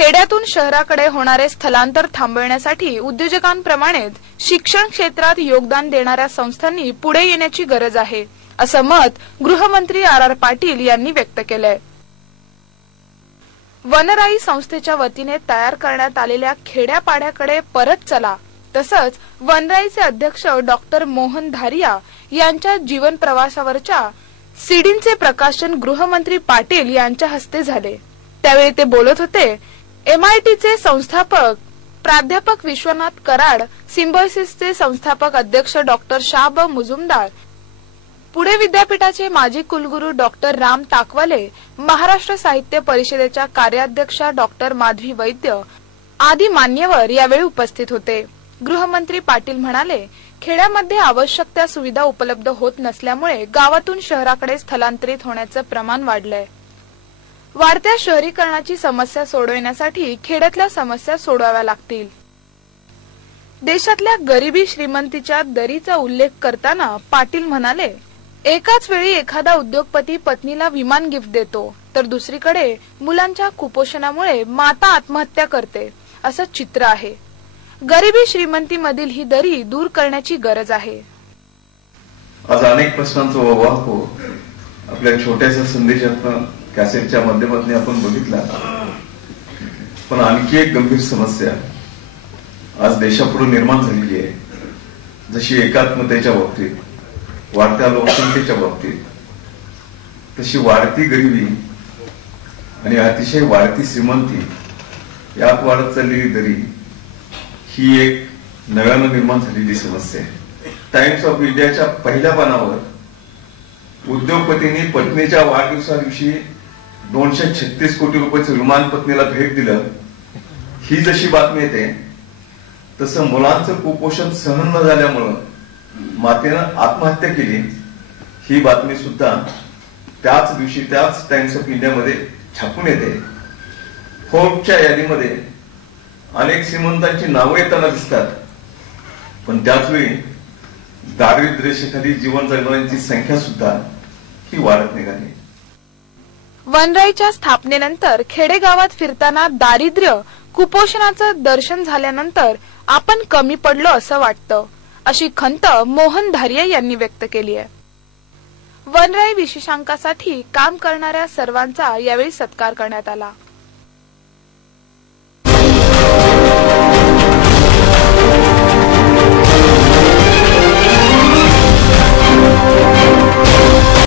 खेड्यातून शहराकडे होणारे स्थलांतर थांबविण्यासाठी उद्योजकांप्रमाणेच शिक्षण क्षेत्रात योगदान देणाऱ्या संस्थांनी पुढे येण्याची गरज आहे असं मत गृहमंत्री आर आर पाटील यांनी व्यक्त केलंय. वनराई संस्थेच्या वतीने तयार करण्यात आलेल्या खेड्यापाड्याकडे परत चला तसंच वनराईचे अध्यक्ष डॉक्टर मोहन धारिया यांच्या जीवन प्रवासावरच्या सीडींचे प्रकाशन गृहमंत्री पाटील यांच्या हस्ते झाले. त्यावेळी ते बोलत होते एमआयटीचे संस्थापक प्राध्यापक विश्वनाथ कराड सिम्बॉयसिसचे संस्थापक अध्यक्ष डॉक्टर शाब मुजुमदार पुणे विद्यापीठाचे माजी कुलगुरू डॉक्टर राम ताकवाले महाराष्ट्र साहित्य परिषदेच्या कार्याध्यक्षा डॉक्टर माधवी वैद्य आदी मान्यवर यावेळी उपस्थित होते. गृहमंत्री पाटील म्हणाले खेड्यामध्ये आवश्यक त्या सुविधा उपलब्ध होत नसल्यामुळे गावातून शहराकडे स्थलांतरित होण्याचं प्रमाण वाढलंय. वाढत्या शहरीकरणाची समस्या सोडवण्यासाठी खेड्यातल्या समस्या सोडवाव्या लागतील. देशातल्या गरिबी श्रीमंतीच्या दरीचा उल्लेख करताना पाटील म्हणाले एकाच वेळी एखादा उद्योगपती पत्नीला विमान गिफ्ट देतो तर दुसरीकडे मुलांच्या कुपोषणामुळे माता आत्महत्या करते असं चित्र आहे. गरिबी श्रीमंतीमधील ही दरी दूर करण्याची गरज आहे. आज अनेक प्रश्नांचा हो. आपल्या छोट्याशा संदेशात कॅसेटच्या माध्यमातून आपण बघितला. पण आणखी एक गंभीर समस्या आज देशापुढे निर्माण झालेली आहे. जशी एकात्मतेच्या बाबतीत वाढत्या लोकसंख्येच्या बाबतीत तशी वाढती गरिबी आणि अतिशय वाढती श्रीमंती यात वाढत चाललेली दरी ही एक नव्यानं निर्माण झालेली समस्या आहे. टाइम्स ऑफ इंडियाच्या पहिल्या पानावर उद्योगपतींनी पत्नीच्या वाढदिवसादिवशी दोनशे छत्तीस कोटी रुपयाचं विमान पत्नीला भेट दिलं ही जशी बातमी येते तसं मुलांचं कुपोषण सहन न झाल्यामुळं मातेनं आत्महत्या केली. ही बातमी सुद्धा त्याच दिवशी त्याच टाइम्स ऑफ इंडियामध्ये छापून येते. फोर्बच्या यादीमध्ये अनेक श्रीमंतांची नावं येताना दिसतात. पण त्याचवेळी दारिद्र्यशेखाली जीवन जगणाऱ्यांची संख्या सुद्धा ही वाढत निघाली. वनराईच्या स्थापनेनंतर खेडेगावात फिरताना दारिद्र्य कुपोषणाचं दर्शन झाल्यानंतर आपण कमी पडलो असं वाटतं. अशी खंत मोहन धारिया यांनी व्यक्त केली आहे. वनराई विशेषांकासाठी काम करणाऱ्या सर्वांचा यावेळी सत्कार करण्यात आला.